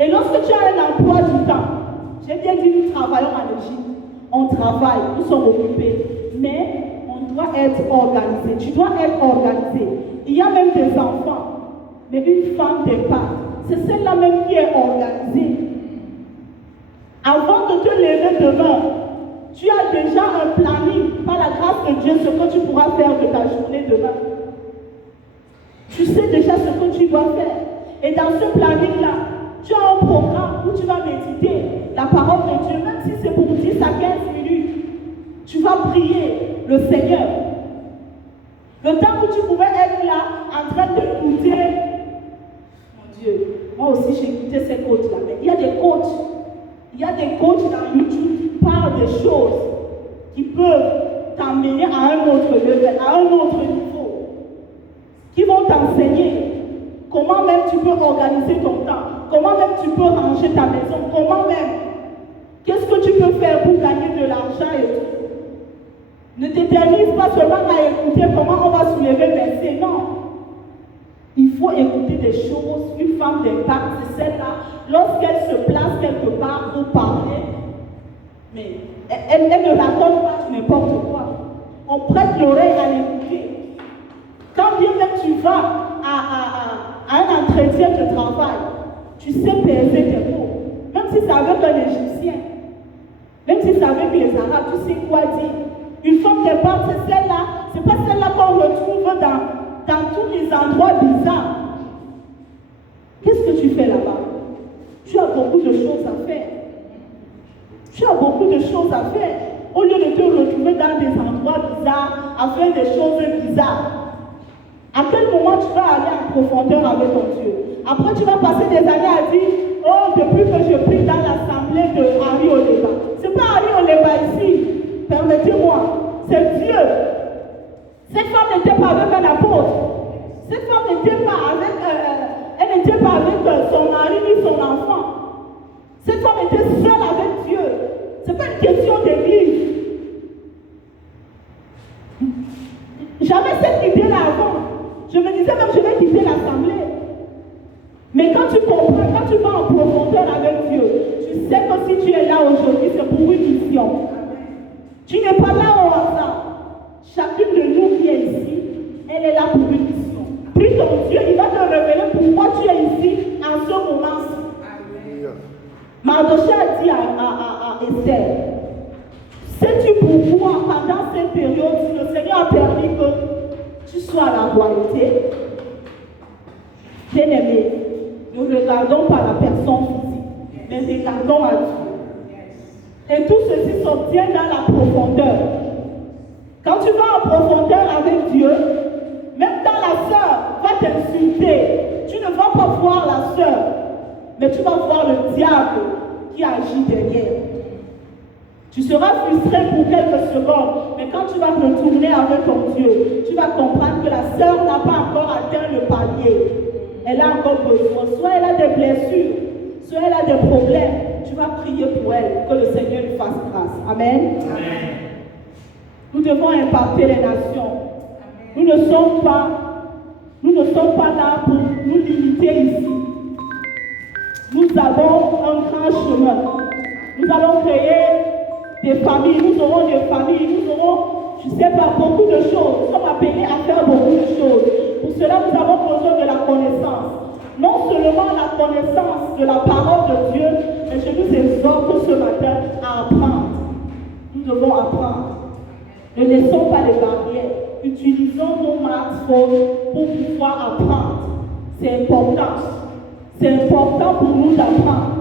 Et lorsque tu as un emploi du temps, j'ai bien dit, nous travaillons en Égypte. On travaille, nous sommes occupés. Mais on doit être organisé. Tu dois être organisé. Il y a même des enfants. Mais une femme d'impact, c'est celle-là même qui est organisée. Avant de te lever demain, tu as déjà un planning, par la grâce de Dieu, ce que tu pourras faire de ta journée demain. Tu sais déjà ce que tu dois faire. Et dans ce planning-là, tu as un programme où tu vas méditer la parole de Dieu, même si c'est pour 10 à 15 minutes. Tu vas prier le Seigneur. Le temps où tu pouvais être là, en train d'écouter, mon Dieu, moi aussi j'ai écouté ces coachs-là, mais il y a des coachs. Il y a des coachs dans YouTube qui parlent des choses qui peuvent t'amener à un autre level, à un autre niveau, qui vont t'enseigner comment même tu peux organiser ton temps, comment même tu peux ranger ta maison, comment même, qu'est-ce que tu peux faire pour gagner de l'argent et tout. Ne t'éternise pas seulement à écouter comment on va soulever verset, non. Il faut écouter des choses. Une femme d'impact, c'est celle-là, lorsqu'elle se place quelque part pour parler, mais elle ne raconte pas n'importe quoi. On prête l'oreille à l'écouter. Quand bien même tu vas à un entretien de travail, tu sais peser tes mots. Même si c'est avec un Égyptien, même si c'est avec les Arabes, tu sais quoi dire. Une femme d'impact, c'est celle-là, c'est pas celle-là qu'on retrouve dans tous les endroits bizarres. Qu'est-ce que tu fais là-bas? Tu as beaucoup de choses à faire. Tu as beaucoup de choses à faire. Au lieu de te retrouver dans des endroits bizarres, à faire des choses bizarres. À quel moment tu vas aller en profondeur avec ton Dieu? Après, tu vas passer des années à dire, oh, depuis que je prie dans l'assemblée de Henri Oleba. Ce n'est pas Henri Oleba ici. Permettez-moi. C'est Dieu. Cette femme n'était pas avec un apôtre. Cette femme n'était pas avec, elle n'était pas avec son mari ni son enfant. Cette femme était seule avec Dieu. Ce n'est pas une question d'église. J'avais cette idée-là avant. Je me disais même, je vais quitter l'assemblée. Mais quand tu comprends, quand tu vas en profondeur avec Dieu, tu sais que si tu es là aujourd'hui, c'est pour une mission. Tu n'es pas là au hasard. Chacune de nous qui est ici, elle est là pour une mission. Prie ton Dieu, il va te révéler pourquoi tu es ici en ce moment-ci. Mardochée a dit à Esther, sais-tu pourquoi pendant cette période, le Seigneur a permis que tu sois à la royauté? Bien-aimé, nous ne regardons pas la personne physique, mais regardons à Dieu. Et tout ceci s'obtient dans la profondeur. Quand tu vas en profondeur avec Dieu, même quand la sœur va t'insulter, tu ne vas pas voir la sœur, mais tu vas voir le diable qui agit derrière. Tu seras frustré pour quelques secondes, mais quand tu vas retourner avec ton Dieu, tu vas comprendre que la sœur n'a pas encore atteint le palier. Elle a encore besoin. Soit elle a des blessures, soit elle a des problèmes. Tu vas prier pour elle, que le Seigneur lui fasse grâce. Amen. Amen. Nous devons impacter les nations. Nous ne sommes pas là pour nous limiter ici. Nous avons un grand chemin. Nous allons créer des familles, nous aurons des familles, nous aurons, je ne sais pas, beaucoup de choses. Nous sommes appelés à faire beaucoup de choses. Pour cela, nous avons besoin de la connaissance. Non seulement la connaissance de la parole de Dieu, mais je nous exhorte ce matin à apprendre. Nous devons apprendre. Ne laissons pas les barrières. Utilisons nos smartphones pour pouvoir apprendre. C'est important. C'est important pour nous d'apprendre.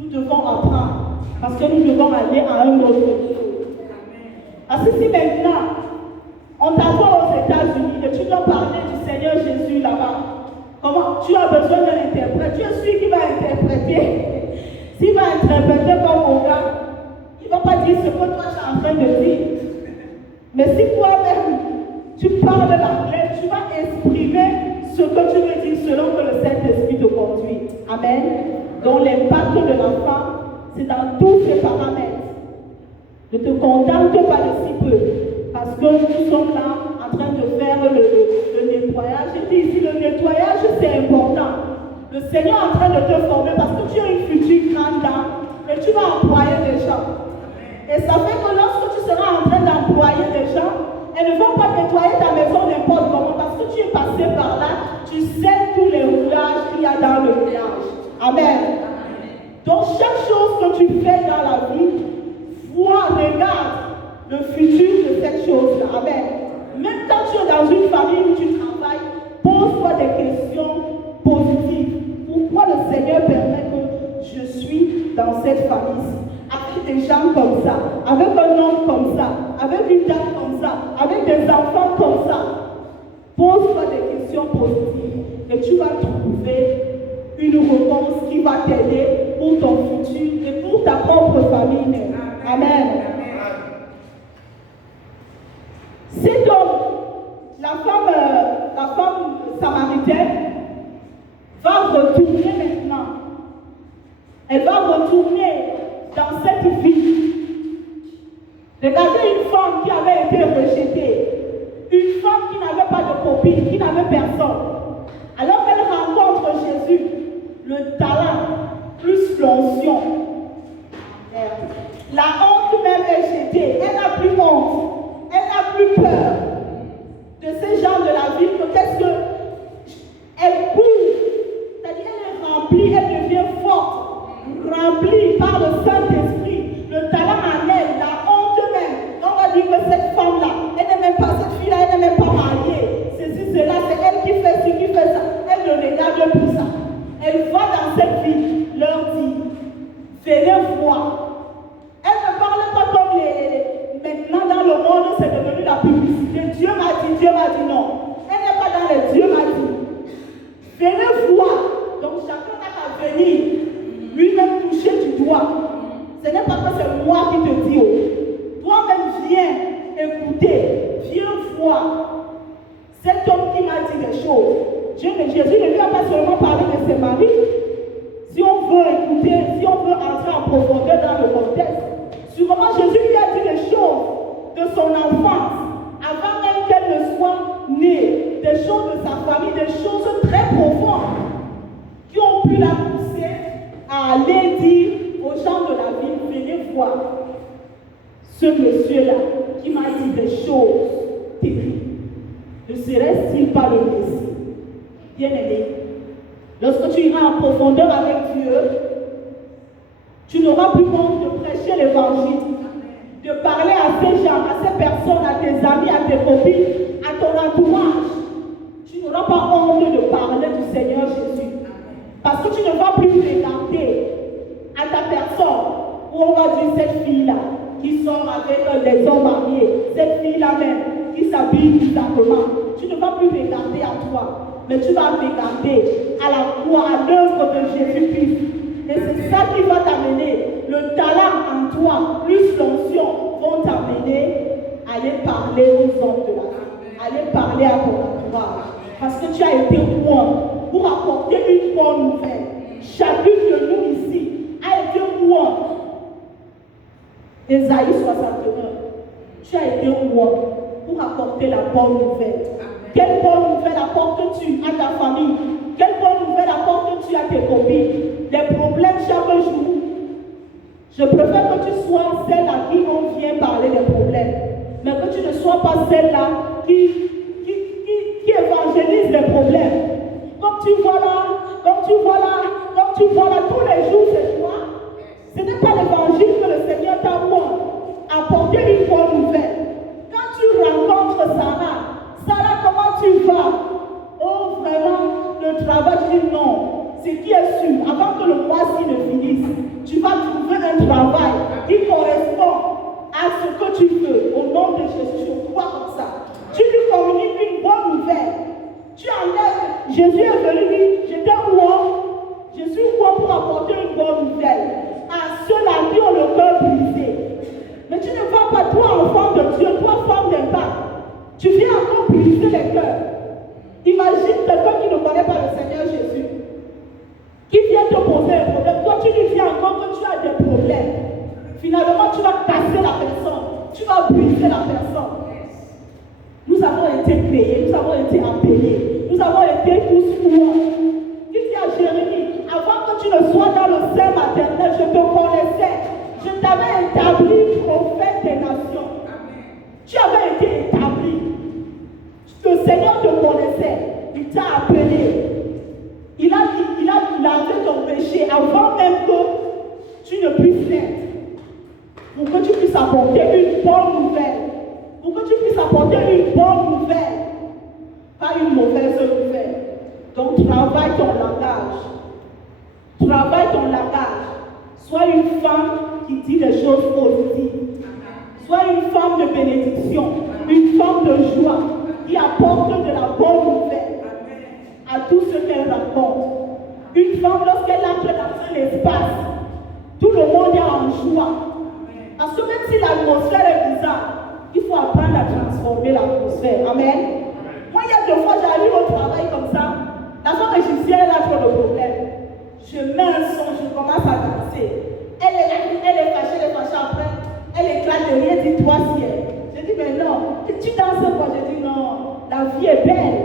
Nous devons apprendre. Parce que nous devons aller à un autre niveau. Parce que si maintenant, on t'envoie aux États-Unis et tu dois parler du Seigneur Jésus là-bas, comment tu as besoin d'un interprète? Tu es celui qui va interpréter. S'il va interpréter comme mon gars, il ne va pas dire ce que toi tu es en train de dire. Mais si toi-même, tu parles l'anglais, tu vas exprimer ce que tu veux dire selon que le Saint-Esprit te conduit. Amen. Donc l'impact de la femme, c'est dans tous ces paramètres. Ne te contente pas de si peu. Parce que nous sommes là en train de faire le nettoyage. Je dis ici, le nettoyage, c'est important. Le Seigneur est en train de te former parce que tu es une future grande dame et tu vas employer des gens. Et ça fait que lorsque tu seras en train d'employer des gens, elles ne vont pas nettoyer ta maison n'importe comment parce que tu es passé par là, tu sais tous les roulages qu'il y a dans le ménage. Amen. Donc chaque chose que tu fais dans la vie, regarde le futur de cette chose-là. Amen. Même quand tu es dans une famille où tu travailles, pose-toi des questions positives. Pourquoi le Seigneur permet que je suis dans cette famille-ci? Avec des gens comme ça, avec un homme comme ça, avec une dame comme ça, avec des enfants comme ça. Pose-toi des questions positives et tu vas trouver une réponse qui va t'aider pour ton futur et pour ta propre famille. Amen. C'est donc la femme samaritaine va retourner maintenant. Elle va retourner dans cette vie. Regardez une femme qui avait été rejetée. Une femme qui n'avait pas de copine, qui n'avait personne. Alors qu'elle rencontre Jésus, le talent plus l'onction. La honte même est jetée. Elle n'a plus honte. Elle n'a plus peur de ces gens de la vie. Qu'est-ce que elle court? C'est-à-dire elle est remplie, elle devient forte, remplie par le Saint-Esprit. Le talent en elle, la honte même. On va dire que cette femme-là, elle n'est même pas, cette fille-là, elle n'est même pas mariée. Ceci, cela, c'est elle qui fait ce qui fait ça. Elle ne regarde plus ça. Elle va dans cette vie, leur dit, venez voir. Elle ne parle pas comme maintenant dans le monde, c'est devenu la publicité. Dieu m'a dit non. Elle n'est pas dans les Dieu m'a dit. Venez voir. Donc chacun a qu'à venir, lui-même toucher du doigt. Ce n'est pas que c'est moi qui te dis. Oh. Toi-même viens écouter, viens voir. Cet homme qui m'a dit des choses. Jésus ne lui a pas seulement parlé de ses maris. Si on veut écouter, si on veut entrer en profondeur dans le contexte, sûrement Jésus lui a dit des choses de son enfance, avant même qu'elle ne soit née, des choses de sa famille, des choses très profondes, qui ont pu la pousser à aller dire aux gens de la ville, venez voir ce monsieur-là qui m'a dit des choses terribles. Ne serait-il pas le Messie? Bien-aimé, lorsque tu iras en profondeur avec Dieu, tu n'auras plus honte de prêcher l'évangile, de parler à ces gens, à ces personnes, à tes amis, à tes copines, à ton entourage. Tu n'auras pas honte de parler du Seigneur Jésus. Parce que tu ne vas plus regarder à ta personne où on va dire cette fille-là qui sort avec des hommes mariés, cette fille-là même qui s'habille bizarrement. Tu ne vas plus regarder à toi, mais tu vas regarder à la croix, à l'œuvre de Jésus-Christ. Et c'est ça qui va t'amener. Le talent en toi, plus l'onction, vont t'amener à aller parler aux hommes de la vie, à aller parler à ton entourage. Parce que tu as été loin pour apporter une bonne nouvelle. Chacune de nous ici a été loin. Ésaïe 61. Tu as été loin pour apporter la bonne nouvelle. Quelle bonne nouvelle apportes-tu à ta famille? Quelle bonne nouvelle apportes-tu à tes copines? Les problèmes chaque jour. Je préfère que tu sois celle à qui on vient parler des problèmes, mais que tu ne sois pas celle-là qui évangélise les problèmes. Comme tu vois là, tous les jours c'est toi. Ce n'est pas l'évangile que le Seigneur t'envoie. Apporter une bonne nouvelle. Quand tu rencontres Sarah, comment tu vas? Oh, vraiment, le travail, tu dis non. Ce qui est sûr, avant que le mois-ci ne finisse, tu vas trouver un travail qui correspond à ce que tu veux, au nom Jésus est venu dire, j'étais roi, je suis roi pour apporter une bonne nouvelle à ceux-là qui ont le cœur brisé. Mais tu ne vas pas, toi, enfant de Dieu, toi, femme d'impact, tu viens encore briser les cœurs. Imagine quelqu'un qui ne connaît pas le Seigneur Jésus, qui vient te poser un problème. Toi, tu lui dis encore que tu as des problèmes. Finalement, tu vas casser la personne, tu vas briser la personne. Nous avons été payés, nous avons été appelés, nous avons été tous rois. Il dit à Jérémie, avant que tu ne sois dans le sein maternel, je te connaissais. Je t'avais établi prophète des nations. Tu avais été établi. Le Seigneur te connaissait. Il t'a appelé. Il a lavé ton péché avant même que tu ne puisses naître. Pour que tu puisses apporter une bonne nouvelle. Pour que tu puisses apporter une bonne nouvelle. Pas une mauvaise nouvelle. Donc travaille ton langage. Travaille ton langage. Sois une femme qui dit des choses positives. Sois une femme de bénédiction. Une femme de joie. Qui apporte de la bonne nouvelle à tous ceux qu'elle rencontre. Une femme, lorsqu'elle entre dans un espace, tout le monde est en joie. Parce que même si l'atmosphère est bizarre, il faut apprendre à transformer l'atmosphère. Amen. Moi, il y a 2 fois, j'arrive au travail comme ça. La femme égyptienne, elle a trop de problèmes. Je mets un son, je commence à danser. Elle est fâchée après. Elle éclate de rien, dit toi si elle. Je dis, mais non, tu danses quoi? Je dis, non, la vie est belle.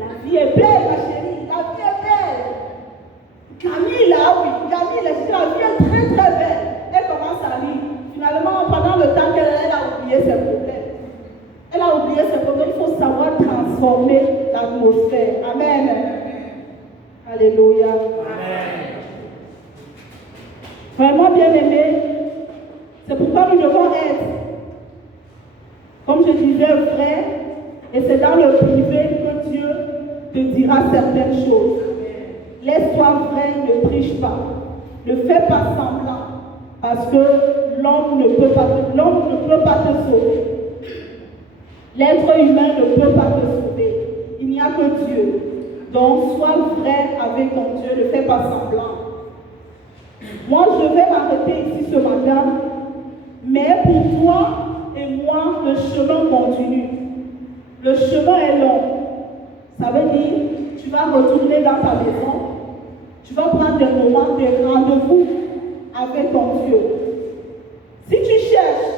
La vie est belle, ma chérie. La vie est belle. Camille, là, oui. Camille, la vie est très, très belle. Elle commence à rire. Finalement, pendant le temps qu'elle a oublié ses problèmes. Elle a oublié ses problèmes. Il faut savoir transformer l'atmosphère. Amen. Alléluia. Amen. Vraiment bien aimé. C'est pourquoi nous devons être, comme je disais, vrai, et c'est dans le privé que Dieu te dira certaines choses. Laisse-toi vrai, ne triche pas. Ne fais pas semblant, parce que l'homme ne peut pas te sauver. L'être humain ne peut pas te sauver. Il n'y a que Dieu. Donc, sois vrai avec ton Dieu, ne fais pas semblant. Moi, je vais m'arrêter ici ce matin. Mais pour toi et moi, le chemin continue. Le chemin est long. Ça veut dire, tu vas retourner dans ta maison. Tu vas prendre des moments, des rendez-vous avec ton Dieu. Si tu cherches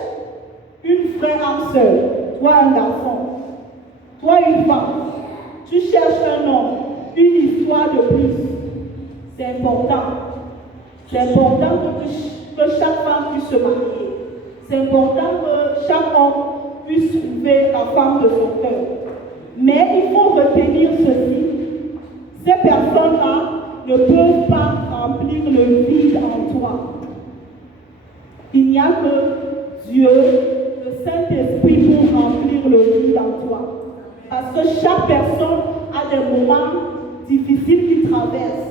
une vraie âme sœur, toi un garçon, toi une femme, tu cherches un homme, une histoire de plus, c'est important. C'est important que chaque femme puisse se marier. C'est important que chaque homme puisse trouver la femme de son cœur. Mais il faut retenir ceci. Ces personnes-là ne peuvent pas remplir le vide en toi. Il n'y a que Dieu, le Saint-Esprit, pour remplir le vide en toi. Parce que chaque personne a des moments difficiles qu'il traverse.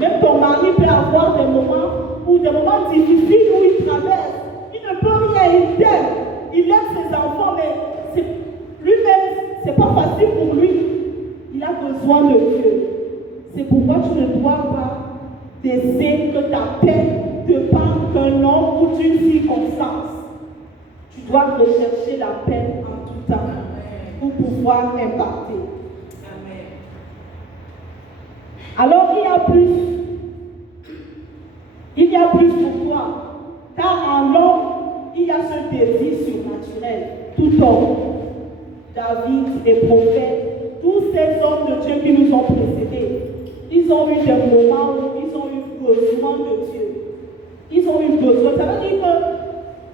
Même ton mari peut avoir des moments difficiles où il traverse. Il ne peut rien, il t'aime. Il aime ses enfants, mais lui-même, ce n'est pas facile pour lui. Il a besoin de Dieu. C'est pourquoi tu ne dois pas laisser que ta paix dépende d'un homme ou d'une circonstance. Tu dois rechercher la paix en tout temps pour pouvoir impacter. Amen. Alors il y a plus pour toi. Car en l'homme, il y a ce désir surnaturel. Tout homme, David, les prophètes, tous ces hommes de Dieu qui nous ont précédés, ils ont eu des moments où ils ont eu besoin de Dieu. Ils ont eu besoin. Ça veut dire que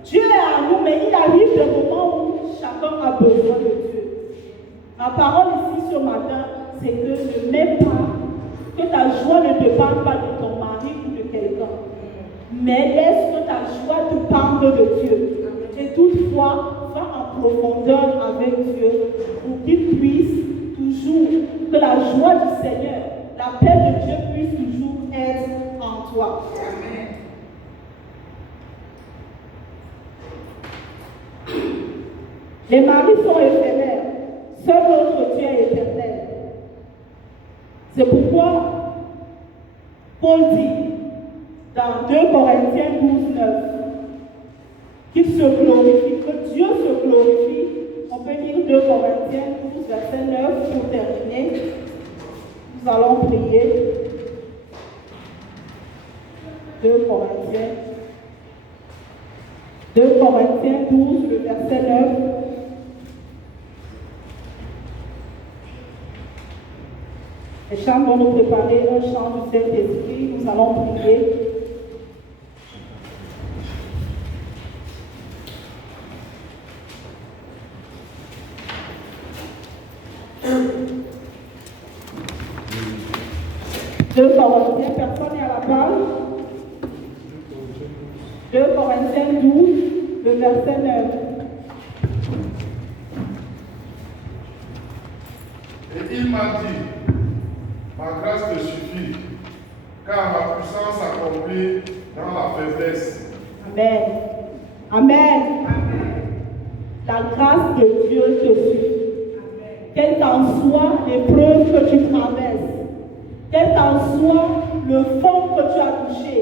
Dieu est en nous, mais il arrive des moments où chacun a besoin de Dieu. Ma parole ici ce matin, c'est que ne mets pas que ta joie ne dépende pas de ton mari ou de quelqu'un. Mais laisse que ta joie dépende de Dieu. Et toutefois, va en profondeur avec Dieu pour qu'il puisse toujours, que la joie du Seigneur, la paix de Dieu puisse toujours être en toi. Amen. Les maris sont éphémères, seul notre Dieu est éternel. C'est pourquoi Paul dit dans 2 Corinthiens 12, 9 qu'il se glorifie, que Dieu se glorifie. On peut lire 2 Corinthiens 12, verset 9 pour terminer. Nous allons prier. 2 Corinthiens 12, le verset 9. Les chants vont nous préparer un chant du Saint-Esprit. Nous allons prier. Deux Corinthiens, personne n'est à la page. 2 Corinthiens 12, le verset 9. Et il m'a dit, ma grâce te suffit, car ma puissance s'accomplit dans la faiblesse. Amen. Amen. La grâce de Dieu te suffit. Quelle qu'en soit l'épreuve que tu traverses, quel qu'en soit le fond que tu as touché,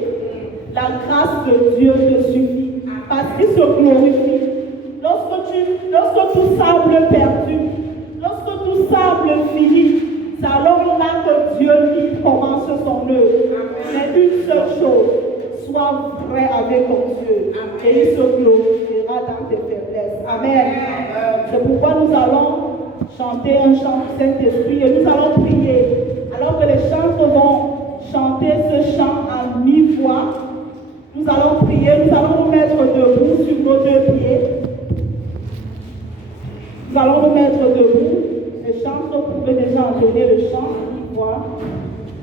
la grâce de Dieu te suffit. Parce qu'il se glorifie. Lorsque tout semble perdu, lorsque tout semble fini, c'est alors là que Dieu lui commence son œuvre. Mais une seule chose, sois vrai avec ton Dieu et il se glorifiera dans tes faiblesses. Amen. C'est pourquoi nous allons chanter un chant du Saint-Esprit et nous allons prier. Alors que les chanteurs vont chanter ce chant à mi-voix, nous allons prier, nous allons nous mettre debout sur nos 2 pieds. Nous allons nous mettre debout. Les chanteurs pouvaient déjà entonner le chant à mi-voix.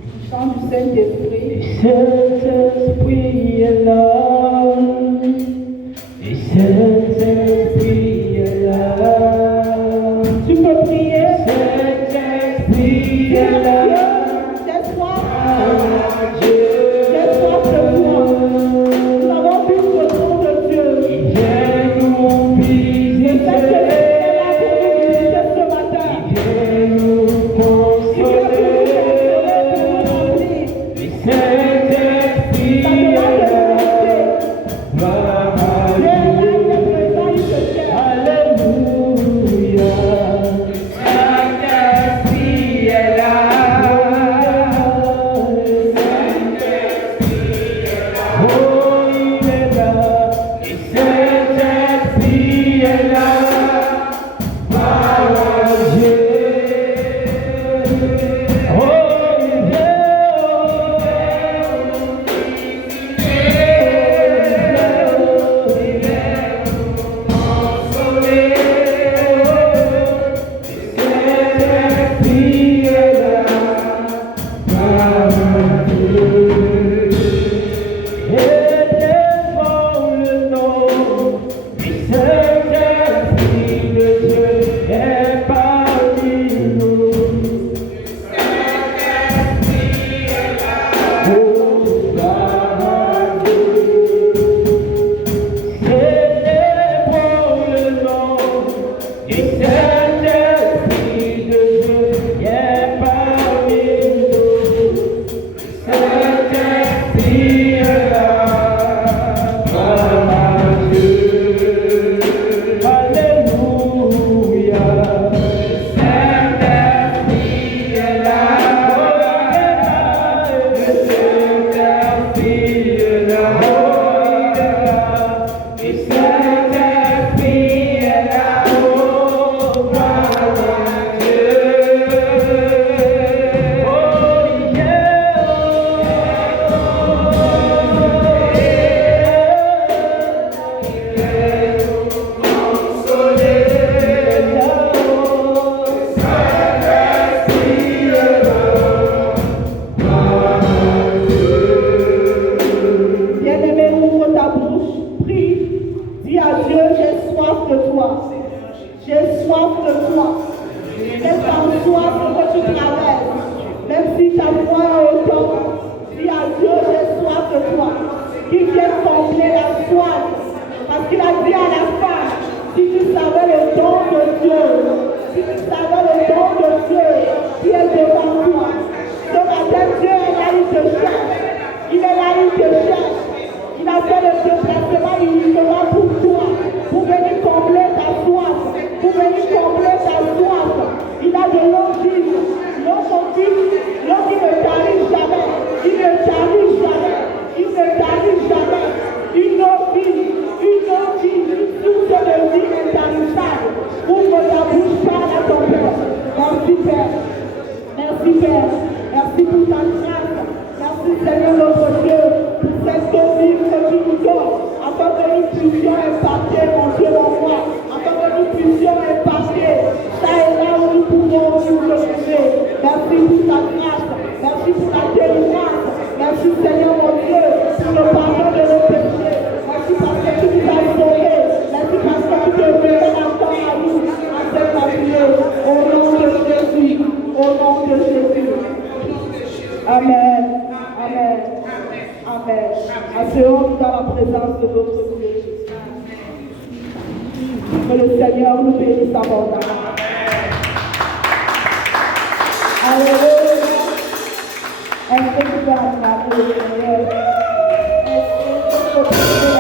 Le chant du Saint-Esprit. Saint-Esprit est là. Et Saint-Esprit est là. Tu peux prier. Saint-Esprit est là. Laisse-moi de toi. Nous avons vu le nom de Dieu. Il vient nous visiter. Ce matin. Il vient nous consoler. Et Saint-Esprit est là. Gloire à Dieu. Alléluia. Saint-Esprit est là. Merci Père. Merci pour ta grâce. Merci Seigneur notre Dieu pour cette vie que tu nous donnes. Afin que nous puissions impacter mon Dieu mon roi. Afin que nous puissions impacter ça et là où nous pouvons nous retrouver. Merci pour ta grâce. Merci pour ta délivrance. Merci Seigneur mon Dieu pour le pardon de nos péchés. Merci parce que tu nous as sauvés. Merci parce que tu te révèles encore à nous, à cette appuyée. Au nom de Jésus. Au nom de Jésus. Amen. Amen. Amen. Asseyons-nous dans la présence de notre Dieu Jésus. Que le Seigneur nous bénisse abondamment. Alléluia. Est-ce que tu peux acclamer le Seigneur? Est-ce que tu peux